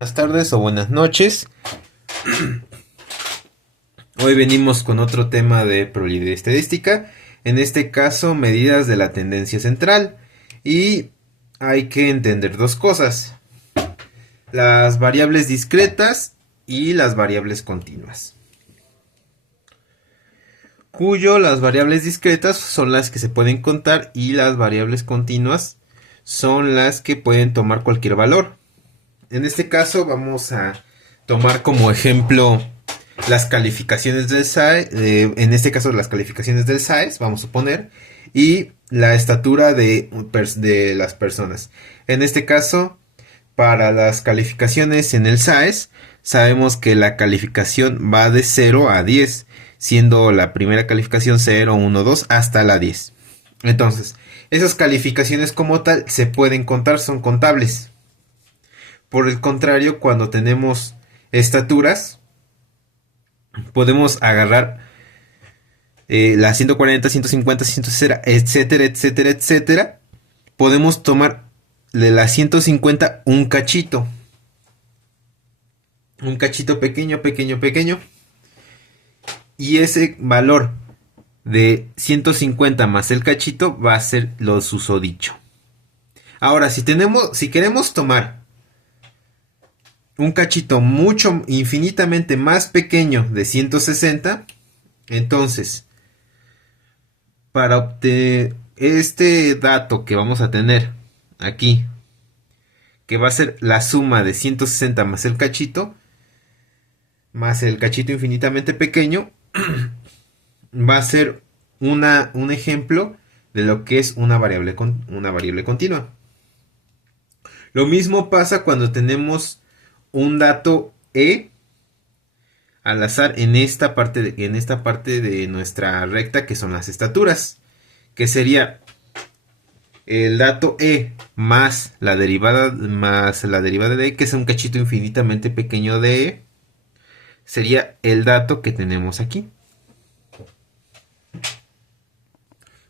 Buenas tardes o buenas noches. Hoy venimos con otro tema de probabilidad estadística, en este caso medidas de la tendencia central. Y hay que entender dos cosas: las variables discretas y las variables continuas. Las variables discretas son las que se pueden contar y las variables continuas son las que pueden tomar cualquier valor. En este caso vamos a tomar como ejemplo las calificaciones del SAE, en este caso las calificaciones del SAES, vamos a poner, y la estatura de las personas. En este caso, para las calificaciones en el SAES, sabemos que la calificación va de 0 a 10, siendo la primera calificación 0, 1, 2 hasta la 10. Entonces, esas calificaciones como tal se pueden contar, son contables. Por el contrario, cuando tenemos estaturas, podemos agarrar la 140, 150, 160, etcétera, etcétera, etcétera. Podemos tomar de la 150 un cachito pequeño, pequeño, pequeño. Y ese valor de 150 más el cachito va a ser lo susodicho. Ahora, si queremos tomar un cachito infinitamente más pequeño de 160, entonces, para obtener este dato que vamos a tener aquí, que va a ser la suma de 160 más el cachito infinitamente pequeño, va a ser un ejemplo de lo que es una variable continua. Lo mismo pasa cuando tenemos un dato E al azar en esta parte de nuestra recta, que son las estaturas, que sería el dato E más la derivada de E, que es un cachito infinitamente pequeño de E, sería el dato que tenemos aquí.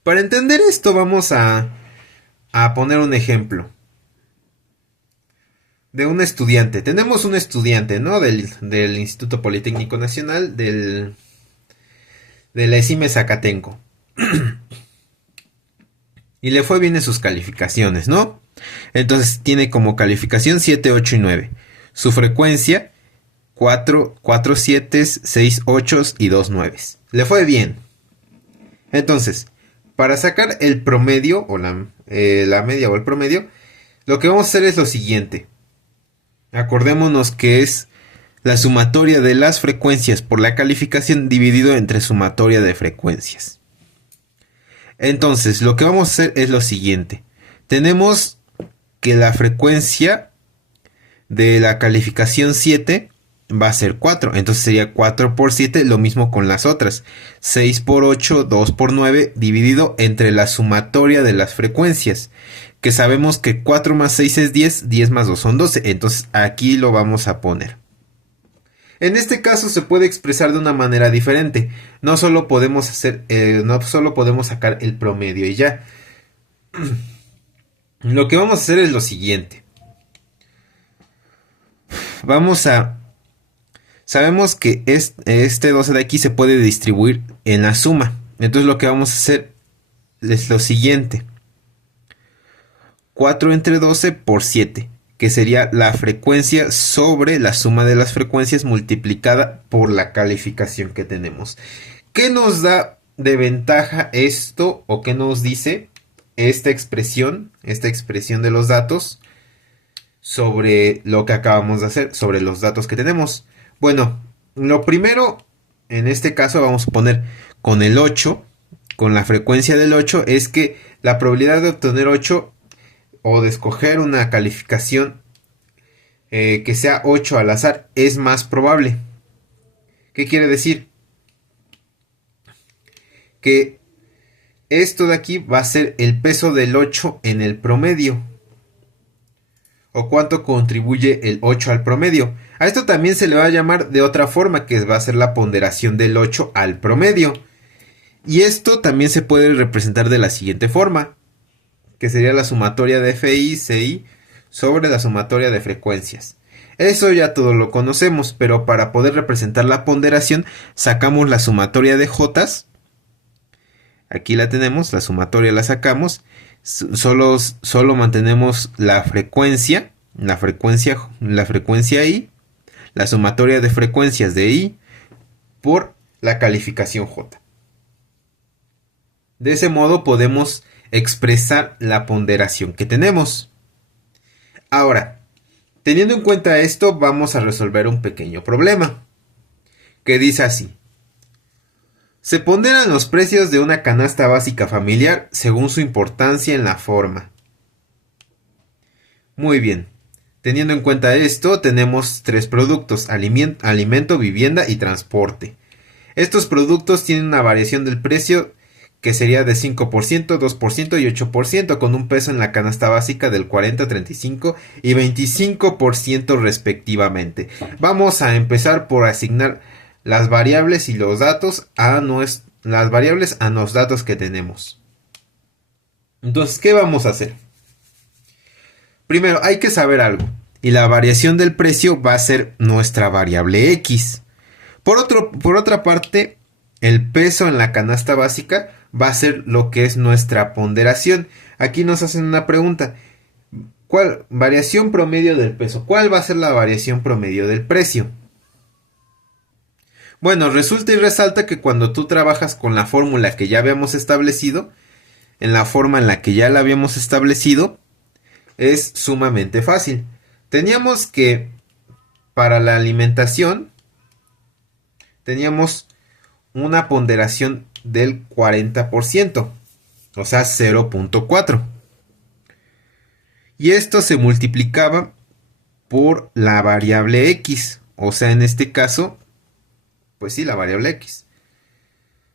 Para entender esto vamos a poner un ejemplo de un estudiante. Tenemos un estudiante, ¿no? Del Instituto Politécnico Nacional, de la ESIME Zacatenco. Y le fue bien en sus calificaciones, ¿no? Entonces tiene como calificación 7, 8 y 9. Su frecuencia 4, 7, 6, 8 y 2 9. Le fue bien. Entonces, para sacar el promedio o la media o el promedio, lo que vamos a hacer es lo siguiente. Acordémonos que es la sumatoria de las frecuencias por la calificación dividido entre sumatoria de frecuencias. Entonces, lo que vamos a hacer es lo siguiente. Tenemos que la frecuencia de la calificación 7 va a ser 4. Entonces sería 4 por 7, lo mismo con las otras. 6 por 8, 2 por 9, dividido entre la sumatoria de las frecuencias. Que sabemos que 4 más 6 es 10, 10 más 2 son 12. Entonces aquí lo vamos a poner. En este caso se puede expresar de una manera diferente. No solo podemos sacar el promedio y ya. Lo que vamos a hacer es lo siguiente. Sabemos que este 12 de aquí se puede distribuir en la suma. Entonces lo que vamos a hacer es lo siguiente. 4 entre 12 por 7, que sería la frecuencia sobre la suma de las frecuencias multiplicada por la calificación que tenemos. ¿Qué nos da de ventaja esto, o qué nos dice esta expresión de los datos sobre lo que acabamos de hacer, sobre los datos que tenemos? Bueno, lo primero, en este caso vamos a poner con el 8, con la frecuencia del 8, es que la probabilidad de obtener 8 o de escoger una calificación que sea 8 al azar es más probable. ¿Qué quiere decir? Que esto de aquí va a ser el peso del 8 en el promedio, o cuánto contribuye el 8 al promedio. A esto también se le va a llamar de otra forma, que va a ser la ponderación del 8 al promedio. Y esto también se puede representar de la siguiente forma, que sería la sumatoria de FI, CI sobre la sumatoria de frecuencias. Eso ya todo lo conocemos, pero para poder representar la ponderación sacamos la sumatoria de Jotas. Aquí la tenemos, la sumatoria la sacamos. Solo mantenemos la frecuencia I, la sumatoria de frecuencias de I por la calificación J. De ese modo podemos expresar la ponderación que tenemos. Ahora, teniendo en cuenta esto, vamos a resolver un pequeño problema, que dice así. Se ponderan los precios de una canasta básica familiar según su importancia en la forma. Muy bien. Teniendo en cuenta esto, tenemos tres productos: alimento, vivienda y transporte. Estos productos tienen una variación del precio que sería de 5%, 2% y 8%, con un peso en la canasta básica del 40, 35 y 25% respectivamente. Vamos a empezar por asignar las variables y los datos a los datos que tenemos. Entonces, ¿qué vamos a hacer? Primero, hay que saber algo, y la variación del precio va a ser nuestra variable X. Por otra parte, el peso en la canasta básica va a ser lo que es nuestra ponderación. Aquí nos hacen una pregunta. ¿Cuál variación promedio del peso? ¿Cuál va a ser la variación promedio del precio? Bueno, resulta y resalta que cuando tú trabajas con la fórmula que ya habíamos establecido, en la forma en la que ya la habíamos establecido, es sumamente fácil. Teníamos que para la alimentación teníamos una ponderación del 40%, o sea 0.4. Y esto se multiplicaba por la variable X, o sea, en este caso, pues sí, la variable X,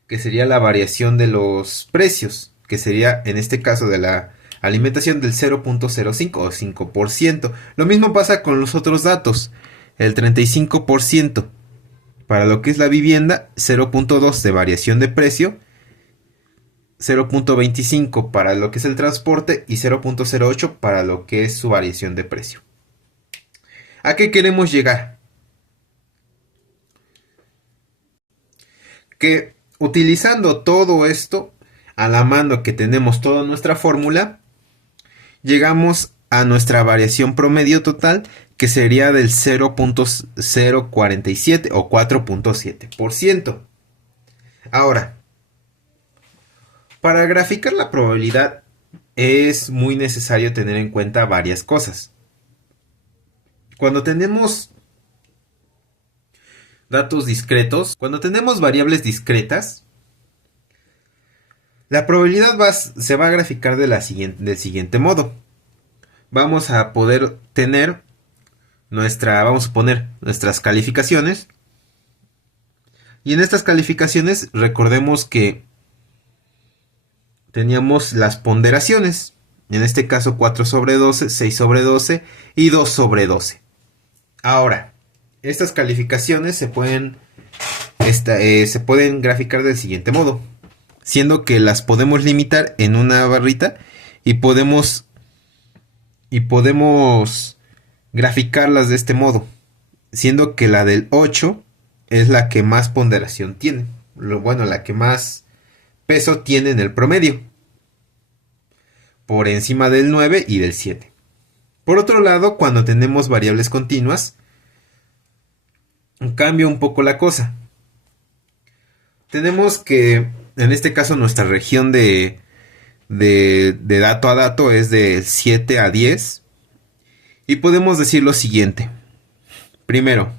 que sería la variación de los precios, que sería en este caso de la alimentación del 0.05 o 5%. Lo mismo pasa con los otros datos, el 35%. Para lo que es la vivienda, 0.2 de variación de precio, 0.25 para lo que es el transporte y 0.08 para lo que es su variación de precio. ¿A qué queremos llegar? Que utilizando todo esto, a la mano que tenemos toda nuestra fórmula, llegamos a nuestra variación promedio total, que sería del 0.047 o 4.7%. Ahora, para graficar la probabilidad es muy necesario tener en cuenta varias cosas. Cuando tenemos datos discretos, cuando tenemos variables discretas, la probabilidad se va a graficar del siguiente modo. Vamos a poder tener vamos a poner nuestras calificaciones, y en estas calificaciones recordemos que teníamos las ponderaciones, en este caso 4 sobre 12, 6 sobre 12 y 2 sobre 12. Ahora, estas calificaciones se pueden graficar del siguiente modo, siendo que las podemos limitar en una barrita y podemos graficarlas de este modo, siendo que la del 8 es la que más ponderación tiene, la que más peso tiene en el promedio, por encima del 9 y del 7. Por otro lado, cuando tenemos variables continuas, cambia un poco la cosa. Tenemos que, en este caso, nuestra región de dato a dato es de 7 a 10. Y podemos decir lo siguiente. Primero,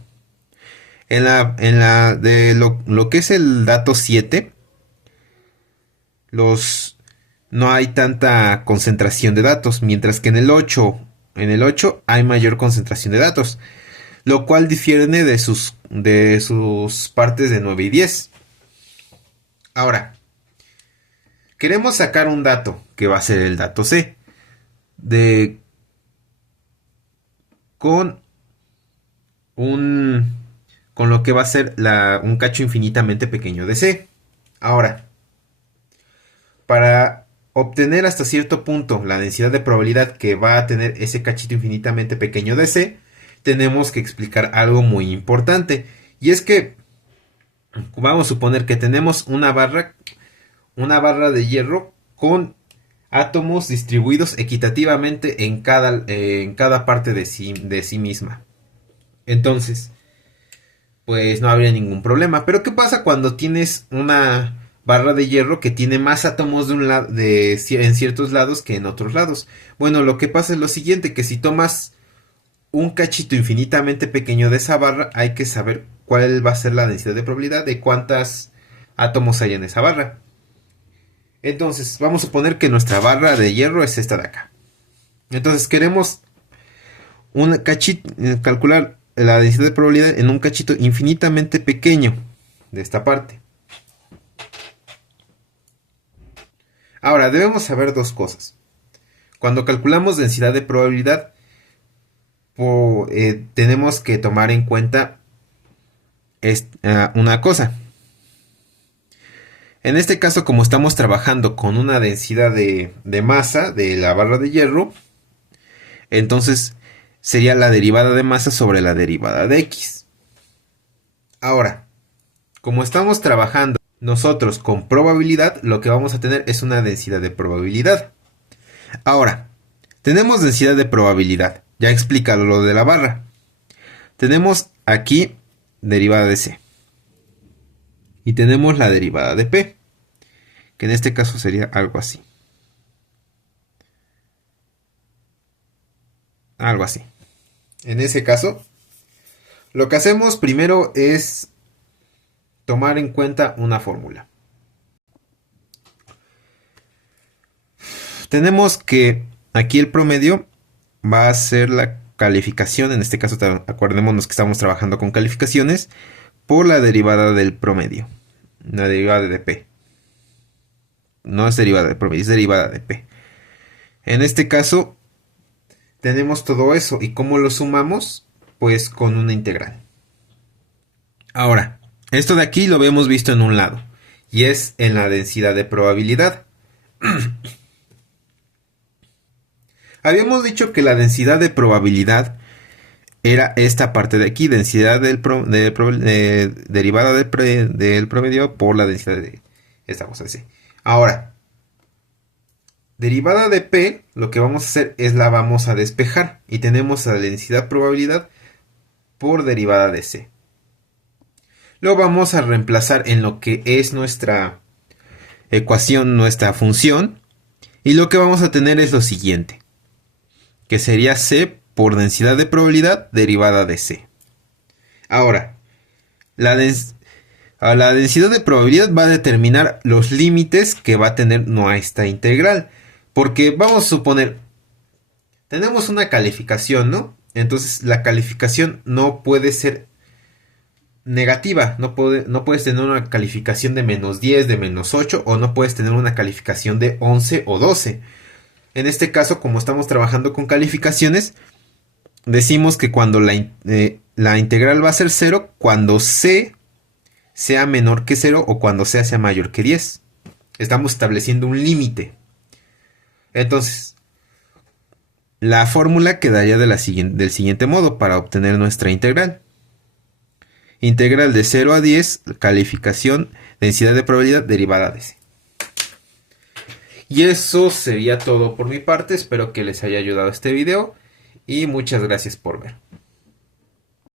en la de lo que es el dato 7, no hay tanta concentración de datos, mientras que en el 8 hay mayor concentración de datos, lo cual difiere de sus partes de 9 y 10. Ahora, queremos sacar un dato, que va a ser el dato C, con lo que va a ser un cacho infinitamente pequeño de C. Ahora, para obtener hasta cierto punto la densidad de probabilidad que va a tener ese cachito infinitamente pequeño de C, tenemos que explicar algo muy importante. Y es que vamos a suponer que tenemos una barra de hierro con átomos distribuidos equitativamente en cada parte de sí misma. Entonces, pues no habría ningún problema. Pero ¿qué pasa cuando tienes una barra de hierro que tiene más átomos en ciertos lados que en otros lados? Bueno, lo que pasa es lo siguiente, que si tomas un cachito infinitamente pequeño de esa barra, hay que saber cuál va a ser la densidad de probabilidad de cuántos átomos hay en esa barra. Entonces, vamos a suponer que nuestra barra de hierro es esta de acá. Entonces, queremos calcular la densidad de probabilidad en un cachito infinitamente pequeño de esta parte. Ahora, debemos saber dos cosas. Cuando calculamos densidad de probabilidad, tenemos que tomar en cuenta una cosa. En este caso, como estamos trabajando con una densidad de masa de la barra de hierro, entonces sería la derivada de masa sobre la derivada de X. Ahora, como estamos trabajando nosotros con probabilidad, lo que vamos a tener es una densidad de probabilidad. Ahora, tenemos densidad de probabilidad. Ya he explicado lo de la barra. Tenemos aquí derivada de C. Y tenemos la derivada de P, que en este caso sería algo así. Algo así. En ese caso, lo que hacemos primero es tomar en cuenta una fórmula. Tenemos que aquí el promedio va a ser la calificación, en este caso acordémonos que estamos trabajando con calificaciones, por la derivada del promedio, la derivada de P. No es derivada de promedio, es derivada de P. En este caso, tenemos todo eso. ¿Y cómo lo sumamos? Pues con una integral. Ahora, esto de aquí lo habíamos visto en un lado, y es en la densidad de probabilidad. Habíamos dicho que la densidad de probabilidad era esta parte de aquí, densidad derivada del promedio por la densidad de esta cosa así. Ahora, derivada de P, lo que vamos a hacer es la vamos a despejar y tenemos la densidad probabilidad por derivada de C. Lo vamos a reemplazar en lo que es nuestra ecuación, nuestra función, y lo que vamos a tener es lo siguiente, que sería C por densidad de probabilidad derivada de C. Ahora, la densidad de probabilidad va a determinar los límites que va a tener nuestra integral. Porque vamos a suponer, tenemos una calificación, ¿no? Entonces la calificación no puede ser negativa. No puedes tener una calificación de -10, de -8, o no puedes tener una calificación de 11 o 12. En este caso, como estamos trabajando con calificaciones, decimos que cuando la integral va a ser 0, cuando C sea menor que 0 o cuando C sea mayor que 10. Estamos estableciendo un límite. Entonces, la fórmula quedaría del siguiente modo para obtener nuestra integral. Integral de 0 a 10, calificación, densidad de probabilidad derivada de C. Y eso sería todo por mi parte. Espero que les haya ayudado este video y muchas gracias por ver.